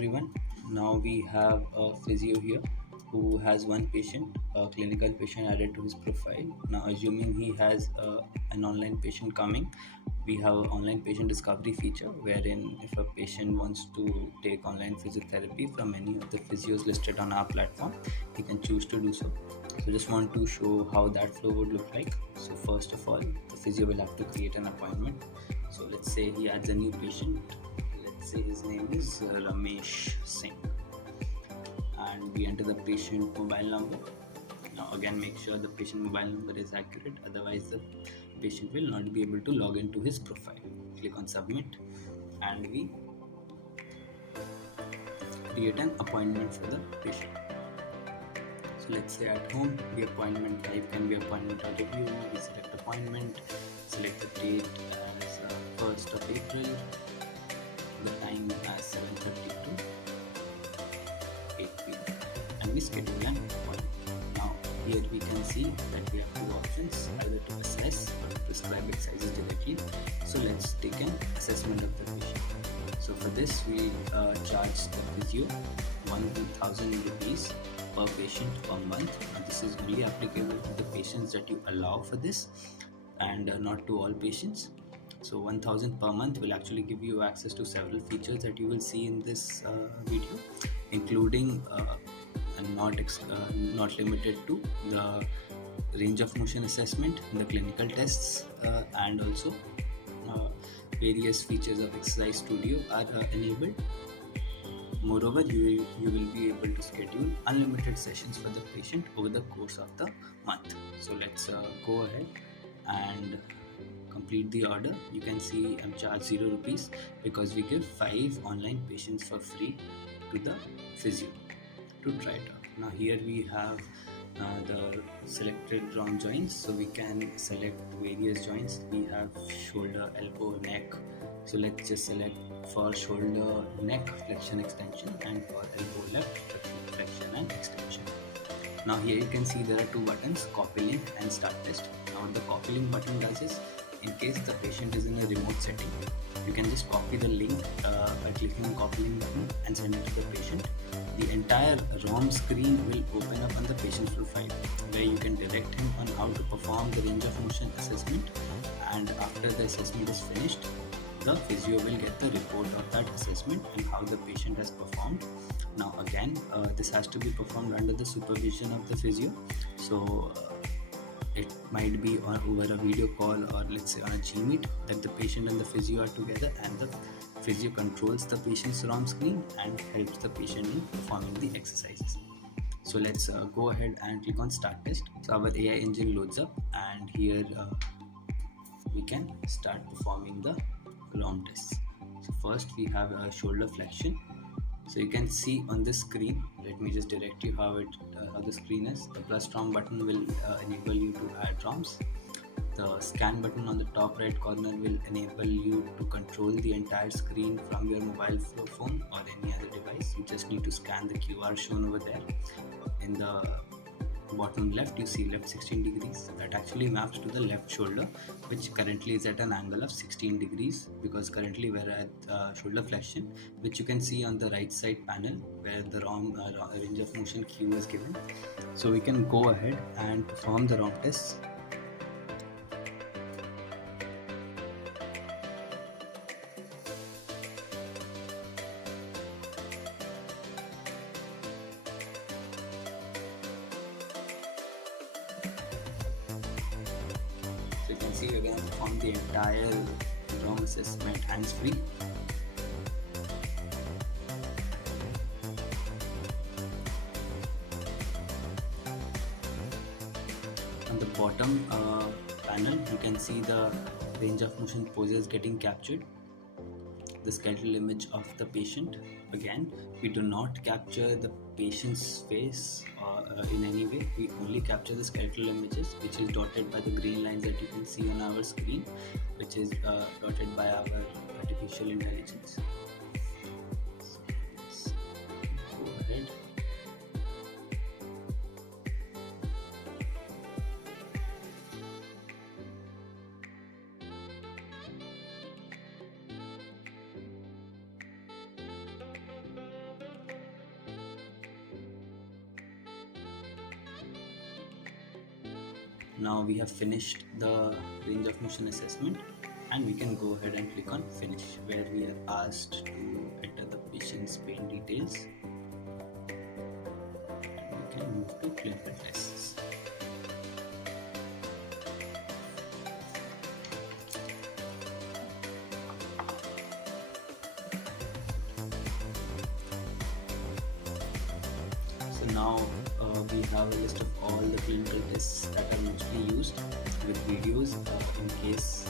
everyone. Now we have a physio here who has one patient, a clinical patient added to his profile. Now, assuming he has an online patient coming, we have an online patient discovery feature wherein if a patient wants to take online physiotherapy from any of the physios listed on our platform, he can choose to do so. So, just want to show how that flow would look like. So, first of all, the physio will have to create an appointment. So, let's say he adds a new patient. Let's say his name is Ramesh Singh, and we enter the patient mobile number. Now again, make sure the patient mobile number is accurate, otherwise the patient will not be able to log into his profile. Click on submit and we create an appointment for the patient. So let's say at home the appointment type can be appointment or review. We select appointment, select the date as 1st of April, the time as 7:30 to 8 p.m. and we schedule an appointment. Now here we can see that we have two options, either to assess or to prescribe exercises directly. So let's take an assessment of the patient. So for this we charge the physio 1,000 rupees per patient per month. Now this is only applicable to the patients that you allow for this and not to all patients. So 1,000 per month will actually give you access to several features that you will see in this video, including and not limited to the range of motion assessment, the clinical tests, and also various features of exercise studio are enabled. Moreover, you will be able to schedule unlimited sessions for the patient over the course of the month. So let's go ahead and complete the order. You can see I'm charged 0 rupees because we give 5 online patients for free to the physio to try it out. Now here we have the selected ROM joints, so we can select various joints. We have shoulder, elbow, neck. So let's just select for shoulder, neck, flexion, extension, and for elbow, left, flexion and extension. Now here you can see there are two buttons, copy link and start test. Now what the copy link button does is, in case the patient is in a remote setting, you can just copy the link by clicking on copy link button and send it to the patient. The entire ROM screen will open up on the patient's profile, where you can direct him on how to perform the range of motion assessment, and after the assessment is finished, the physio will get the report of that assessment and how the patient has performed. Now again, this has to be performed under the supervision of the physio. So it might be over a video call, or let's say on a G-Meet, that the patient and the physio are together and the physio controls the patient's ROM screen and helps the patient in performing the exercises. So let's go ahead and click on start test. So our AI engine loads up and here we can start performing the ROM tests. So first we have a shoulder flexion. So you can see on this screen, let me just direct you how the screen is. The plus ROM button will enable you to add ROMs. The scan button on the top right corner will enable you to control the entire screen from your mobile phone or any other device. You just need to scan the QR shown over there. In the bottom left, you see left 16 degrees. That actually maps to the left shoulder, which currently is at an angle of 16 degrees, because currently we're at shoulder flexion, which you can see on the right side panel where the ROM range of motion cue is given. So we can go ahead and perform the ROM tests. So you can see we're going to perform the entire ROM assessment hands-free. On the bottom panel, you can see the range of motion poses getting captured, the skeletal image of the patient. Again, we do not capture the patient's face in any way. We only capture the skeletal images, which is dotted by the green lines that you can see on our screen, which is dotted by our artificial intelligence. So let's go ahead. Now we have finished the range of motion assessment, and we can go ahead and click on finish, where we are asked to enter the patient's pain details, and we can move to clinical tests. So now we have a list of all the clinical tests that are mostly used with videos in case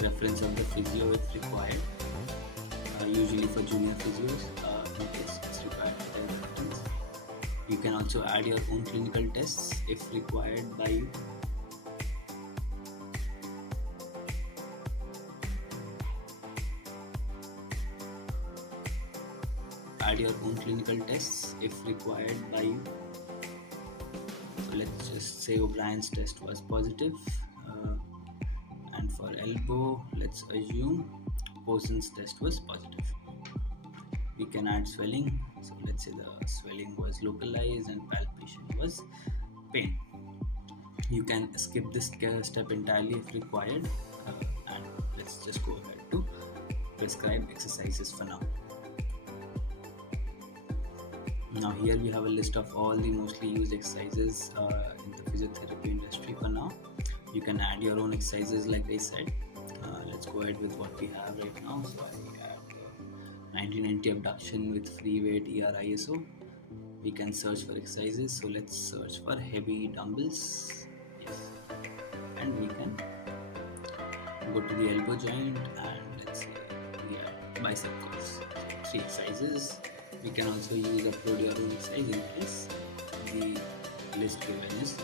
reference of the physio if required, usually for junior physios in case it's required for their reference. You can also add your own clinical tests if required by you. Add your own clinical tests if required by you. So let's just say O'Brien's test was positive, and for elbow, let's assume Poisson's test was positive. We can add swelling. So let's say the swelling was localized and palpation was pain. You can skip this step entirely if required, and let's just go ahead to prescribe exercises for now. Now here we have a list of all the mostly used exercises in the physiotherapy industry for now. You can add your own exercises like I said. Let's go ahead with what we have right now. So I have 1990 abduction with free weight ERISO. We can search for exercises. So let's search for heavy dumbbells. Yes. And we can go to the elbow joint, and let's say we add bicep curls. So 3 exercises. We can also use upload your own exercise in case the list given is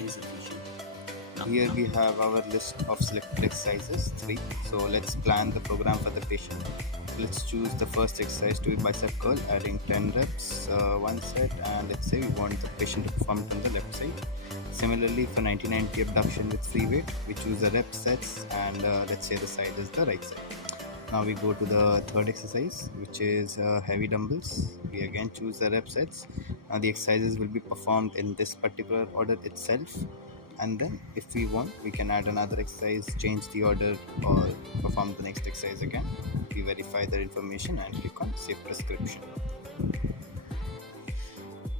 insufficient. Here we have our list of selected exercises, 3. So let's plan the program for the patient. Let's choose the first exercise to be bicep curl, adding 10 reps, 1 set, and let's say we want the patient to perform it on the left side. Similarly, for 1990 abduction with free weight, we choose the rep sets, and let's say the side is the right side. Now we go to the third exercise, which is heavy dumbbells. We again choose the rep sets. Now the exercises will be performed in this particular order itself, and then if we want, we can add another exercise, change the order, or perform the next exercise again. We verify the information and click on save prescription.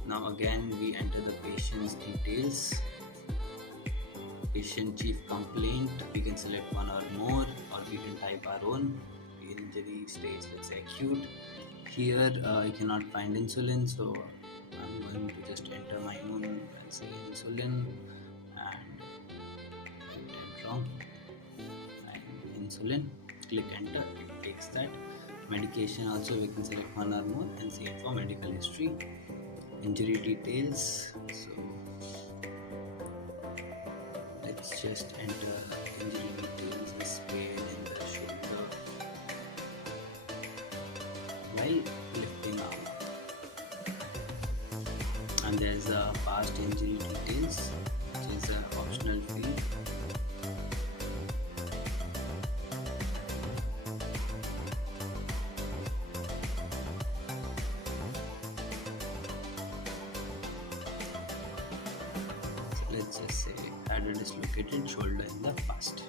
Now again we enter the patient's details. Patient chief complaint, we can select one or more, or we can type our own. Injury stage, let's say acute. Here I cannot find insulin, so I'm going to just enter my own, let's say insulin, and wrong, and insulin. Click enter, it takes that. Medication also we can select one or more and save for medical history. Injury details, so let's just enter injury details as pain in the shoulder while lifting arm, and there's a past injury details, which is an optional field. So let's just say had a dislocated shoulder in the past.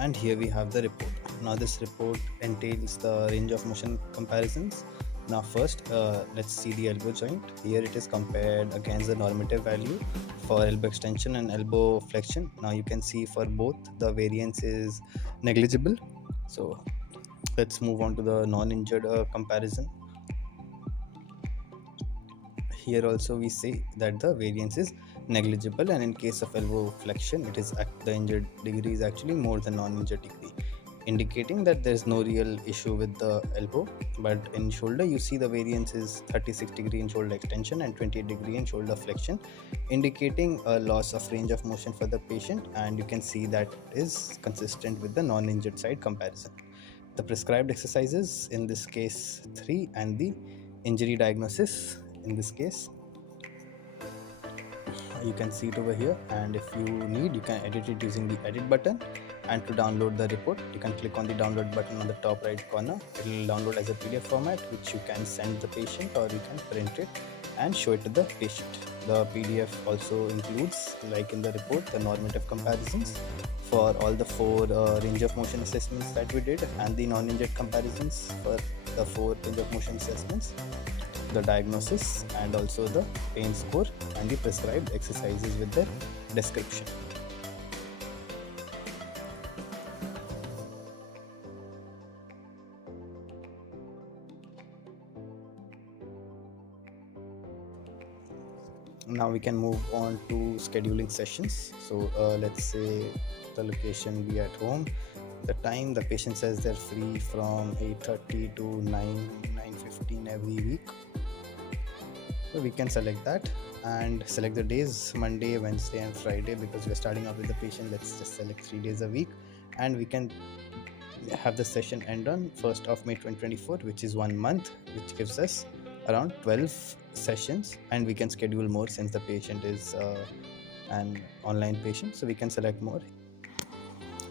And here we have the report. Now this report entails the range of motion comparisons. Now first, let's see the elbow joint. Here it is compared against the normative value for elbow extension and elbow flexion. Now you can see for both the variance is negligible. So let's move on to the non-injured comparison. Here also we say that the variance is negligible, and in case of elbow flexion, it is the injured degree is actually more than non-injured degree, indicating that there is no real issue with the elbow. But in shoulder, you see the variance is 36 degree in shoulder extension and 28 degree in shoulder flexion, indicating a loss of range of motion for the patient, and you can see that is consistent with the non-injured side comparison. The prescribed exercises, in this case 3, and the injury diagnosis in this case you can see it over here, and if you need, you can edit it using the edit button. And to download the report, you can click on the download button on the top right corner. It will download as a PDF format, which you can send the patient, or you can print it and show it to the patient. The PDF also includes, like in the report, the normative comparisons for all the 4 range of motion assessments that we did, and the non-injured comparisons for the 4 range of motion assessments, the diagnosis, and also the pain score and the prescribed exercises with their description. Now we can move on to scheduling sessions. So let's say the location be at home. The time, the patient says they're free from 8:30 to 9:15 every week. So we can select that and select the days, Monday, Wednesday and Friday, because we're starting off with the patient. Let's just select 3 days a week, and we can have the session end on 1st of May 2024, which is 1 month, which gives us around 12 sessions, and we can schedule more since the patient is an online patient, so we can select more.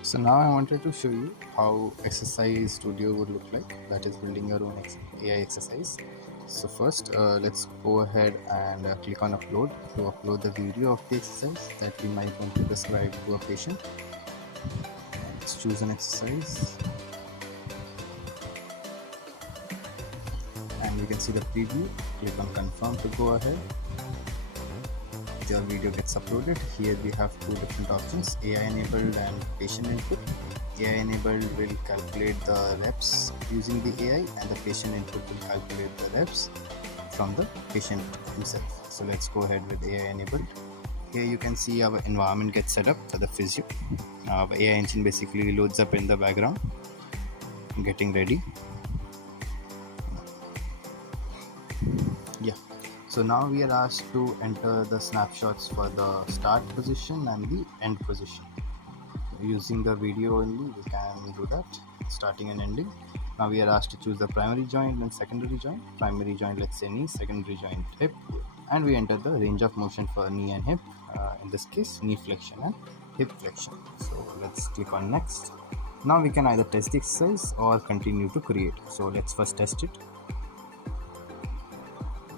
So now I wanted to show you how exercise studio would look like, that is building your own AI exercise. So first let's go ahead and click on upload to upload the video of the exercise that we might want to prescribe to a patient. Let's choose an exercise, and you can see the preview. Click on confirm to go ahead. Your video gets uploaded. Here we have 2 different options, AI enabled and patient input. AI enabled will calculate the reps using the AI, and the patient input will calculate the reps from the patient himself. So let's go ahead with AI enabled. Here you can see our environment gets set up for the physio. Our AI engine basically loads up in the background, getting ready. Yeah, so now we are asked to enter the snapshots for the start position and the end position. Using the video only, we can do that, starting and ending. Now we are asked to choose the primary joint and secondary joint. Primary joint, let's say knee, secondary joint hip, and we enter the range of motion for knee and hip, in this case knee flexion and hip flexion. So let's click on next. Now we can either test the exercise or continue to create. So let's first test it.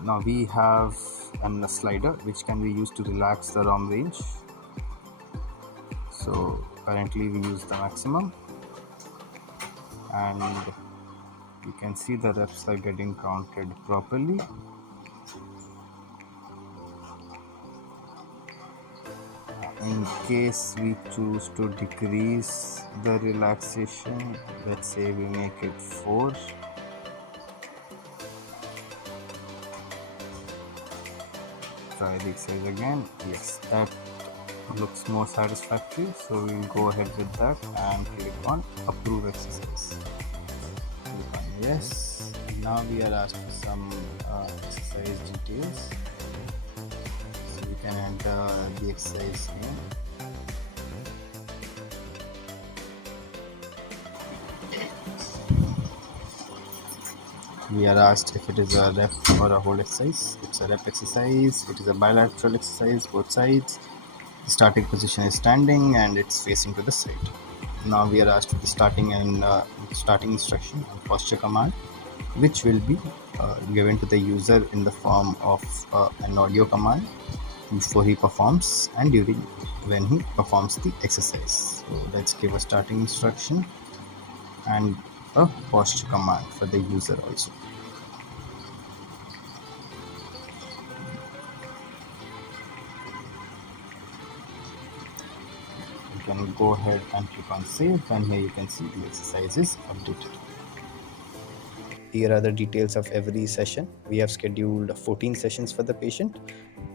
Now we have a slider which can be used to relax the ROM range. So currently we use the maximum, and you can see the reps are getting counted properly. In case we choose to decrease the relaxation, let's say we make it 4. Try the exercise again. Yes, that looks more satisfactory, so we'll go ahead with that and click on approve exercise. Click on yes. Now we are asked for some exercise details, so we can enter the exercise name. We are asked if it is a rep or a hold exercise. It's a rep exercise. It is a bilateral exercise, both sides. The starting position is standing and it's facing to the side. Now we are asked for the starting instruction and posture command, which will be given to the user in the form of an audio command before he performs and during when he performs the exercise. So let's give a starting instruction and a posture command for the user also. You can go ahead and click on save, and here you can see the exercise is updated. Here are the details of every session. We have scheduled 14 sessions for the patient.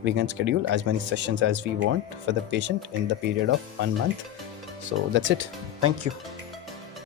We can schedule as many sessions as we want for the patient in the period of 1 month. So that's it. Thank you.